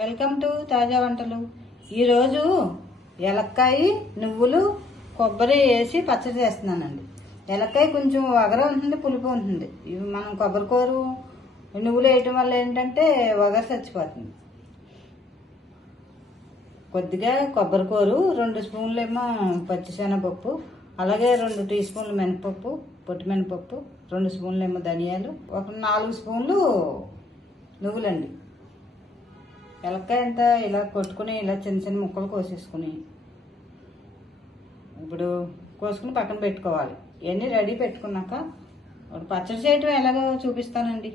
Welcome to తాజా వంటలు. ఈరోజు ఎలక్కాయ నువ్వులు కొబ్బరి వేసి పచ్చడి చేస్తున్నానండి. ఎలక్కాయ కొంచెం వగర ఉంటుంది పులుపు ఉంటుంది. ఇవి మనం కొబ్బరికూరు నువ్వులు వేయటం వల్ల ఏంటంటే వగర చచ్చిపోతుంది. కొద్దిగా కొబ్బరికూరు రెండు స్పూన్లు ఏమో పచ్చిశనగపప్పు అలాగే రెండు టీ స్పూన్లు మినపప్పు పొట్టి మినపప్పు రెండు స్పూన్లు ఏమో ధనియాలు ఒక నాలుగు స్పూన్లు నువ్వులండి. ఎలక్కాయ అంతా ఇలా కొట్టుకుని ఇలా చిన్న చిన్న ముక్కలు కోసేసుకుని. ఇప్పుడు కోసుకుని పక్కన పెట్టుకోవాలి. ఇవన్నీ రెడీ పెట్టుకున్నాక పచ్చడి చేయటం ఎలాగో చూపిస్తానండి.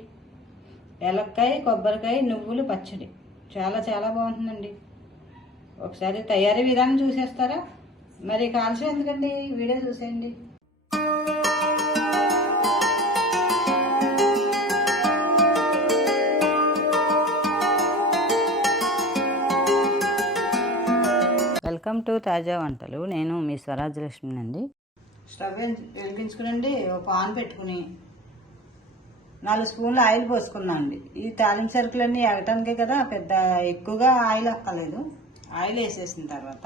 ఎలక్కాయ కొబ్బరికాయ నువ్వులు పచ్చడి. చాలా చాలా బాగుంటుందండి. ఒకసారి తయారీ విధానం చూసేస్తారా? మరి కాల్సిన ఎందుకండి? వీడియో చూసేయండి. వెల్కమ్ టు తాజా వంటలు. నేను మీ స్వరాజ్యలక్ష్మి అండి స్టవ్ వెలిగించుకునండి ఒక పాన్ పెట్టుకుని నాలుగు స్పూన్లు ఆయిల్ పోసుకున్నాం అండి. ఈ తాలింపు సరుకులన్నీ ఎగటానికే కదా పెద్ద ఎక్కువగా ఆయిల్ అక్కలేదు ఆయిల్ వేసేసిన తర్వాత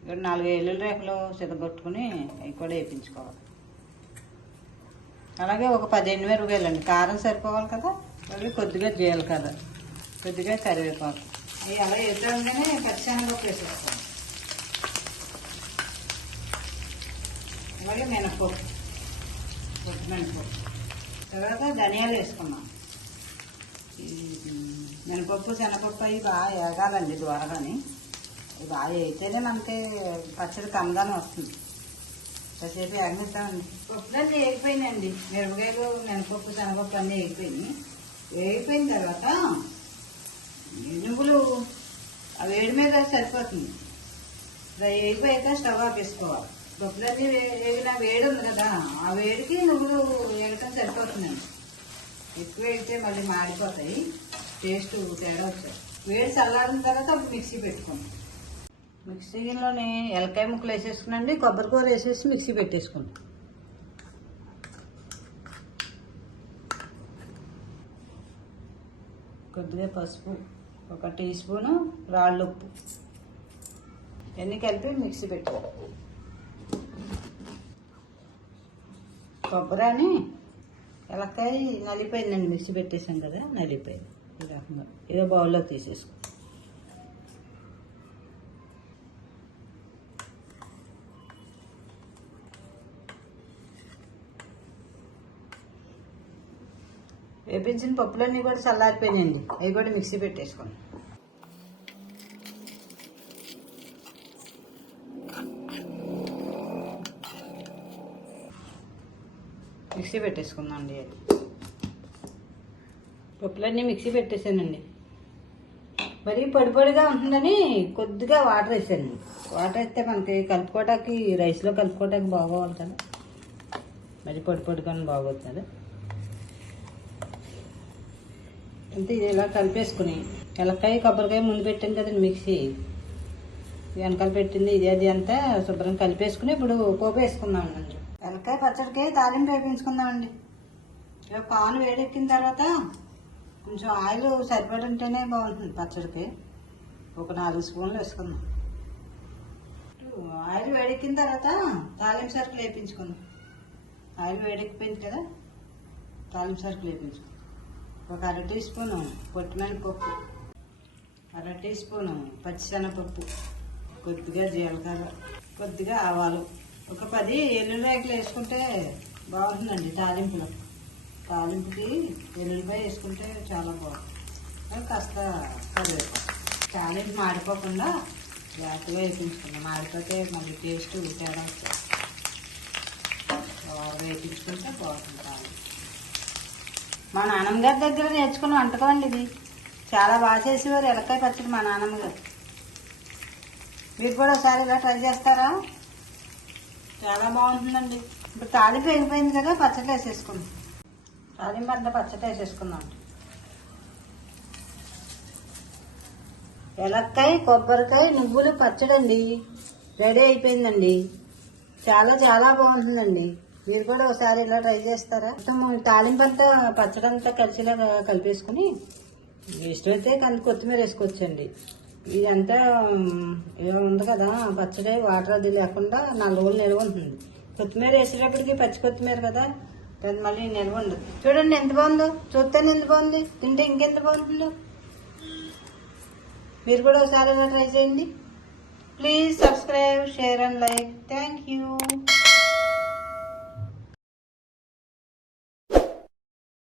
ఇక్కడ నాలుగు ఎల్లుల రేఖలు సిద్ధగొట్టుకుని అవి కూడా వేయించుకోవాలి అలాగే ఒక పది ఎండుమిరపకాయలండి కారం సరిపోవాలి కదా మరి కొద్దిగా జీలకర్ర కొద్దిగా కరివేపాకు. అవి అలా వేసేయంగానే పచ్చిశనగపప్పు వేసేస్తాం అలాగే మినపప్పు. పొట్టు మినపప్పు. తర్వాత ధనియాలు వేసుకున్నాం. మినపప్పు శనగపప్పు అవి బాగా వేగాలండి ద్వారాని అవి బాగా వేస్తేనే మనకి పచ్చడి కమ్మగానే వస్తుంది. కాసేపు వేగనిస్తామండి పప్పులన్నీ వేగిపోయినాయండి. మిరపకాయలు మినపప్పు శనగపప్పు అన్నీ వేగిపోయినాయి. వేగిపోయిన తర్వాత ఈ నువ్వులు ఆ వేడి మీద సరిపోతుంది. ఇలా వేగిపోయాక స్టవ్ ఆపేసుకోవాలి బొబ్బులన్నీ వే- వేగిన వేడి ఉంది కదా ఆ వేడికి నువ్వులు వేగటం సరిపోతుందండి. ఎక్కువ వేగితే మళ్ళీ మాడిపోతాయి. టేస్ట్ తేడా వచ్చాయి వేడి చల్లారిన తర్వాత అప్పుడు మిక్సీ పెట్టుకుంటాం. మిక్సీలోని ఎలకాయ ముక్కలు వేసేసుకునండి కొబ్బరి కూర వేసేసి మిక్సీ పెట్టేసుకుంటాం. కొద్దిగా పసుపు ఒక టీ స్పూను రాళ్ళు ఉప్పు ఇవన్నీ కలిపి మిక్సీ పెట్టుకో కొబ్బరాని ఎలక్కాయ నలిపోయిందండి మిక్సీ పెట్టేసాం కదా నలిపోయింది. ఈ రకంగా. ఏదో బౌల్లో తీసేసుకో. వేపించిన పప్పులన్నీ కూడా చల్లారిపోయినాయండి. అవి కూడా మిక్సీ పెట్టేసుకోండి. మిక్సీ పెట్టేసుకుందాం అండి అది. పప్పులన్నీ మిక్సీ పెట్టేసానండి. మరి పొడిపొడిగా ఉంటుందని కొద్దిగా వాటర్ వేసాను వాటర్ వేస్తే మనకి కలుపుకోవడానికి రైస్లో కలుపుకోవటానికి బాగోవాలి కదా. మరి పొడి పొడిగా బాగోదు కదా. అంతే ఇది ఇలా కలిపేసుకుని ఎలక్కాయ కొబ్బరికాయ ముందు పెట్టాను కదండి మిక్సీ. వెనకాల పెట్టింది ఇది అది అంతా శుభ్రం కలిపేసుకుని ఇప్పుడు పోపు వేసుకుందాం అండి. తలకాయ పచ్చడికి తాలింపు వేపించుకుందామండి. ఇక పాలు వేడెక్కిన తర్వాత కొంచెం ఆయిల్ సరిపడి ఉంటేనే బాగుంటుంది పచ్చడికి. ఒక నాలుగు స్పూన్లు వేసుకుందాం. ఆయిల్ వేడెక్కిన తర్వాత తాలింపు సరుకులు వేపించుకుందాం. ఆయిల్ వేడెక్కిపోయింది కదా తాలింపు సరుకులు వేపించుకుందాం. ఒక అర టీ స్పూను పొట్టిమినపప్పు అర టీ స్పూను పచ్చిశనగపప్పు కొద్దిగా జీలకర్ర కొద్దిగా ఆవాలు. ఒక పది ఎల్లుల్లిపాయలు వేసుకుంటే బాగుంటుందండి తాలింపులో. తాలింపుకి ఎల్లుల్లిపాయ వేసుకుంటే చాలా బాగుంటుంది. కాస్త కరివేపాకు. తాలింపు మాడిపోకుండా జాగ్రత్తగా వేపించుకుందాం మాడిపోతే మళ్ళీ టేస్ట్ తేడా వస్తుంది. బాగా వేపించుకుంటే బాగుంటుంది తాలింపు. మా నాన్నమ్మ గారి దగ్గర నేర్చుకున్న వంటకం అండి ఇది. చాలా బాగా చేసేవారు. ఎలకాయ పచ్చడి మా నాన్నమ్మ గారు. మీరు కూడా ఒకసారి ఇలా ట్రై చేస్తారా? చాలా బాగుంటుందండి. ఇప్పుడు తాలింపు అయిపోయింది కదా పచ్చడి వేసేసుకుందాం. తాలింపు అంతా పచ్చడి వేసేసుకుందాం. ఎలక్కాయ కొబ్బరికాయ నువ్వులు పచ్చడండి. రెడీ అయిపోయిందండి. చాలా చాలా బాగుంటుందండి. మీరు కూడా ఒకసారి ఇలా ట్రై చేస్తారా? మొత్తం తాలింపు అంతా పచ్చడంతా కలిసిలా కలిపేసుకుని ఇష్టమైతే కొత్తిమీర వేసుకోవచ్చండి. ఇదంతా ఏమో ఉంది కదా పచ్చడి వాటర్ అది లేకుండా నాలుగు రోజులు నిల్వ ఉంటుంది. కొత్తిమీర వేసేటప్పటికి పచ్చి కొత్తిమీర కదా అది మళ్ళీ నిల్వ ఉండదు. చూడండి ఎంత బాగుందో చూస్తేనే ఎంత బాగుంది తింటే ఇంకెంత బాగుంటుందో. మీరు కూడా ఒకసారి ట్రై చేయండి. Please subscribe share and like thank you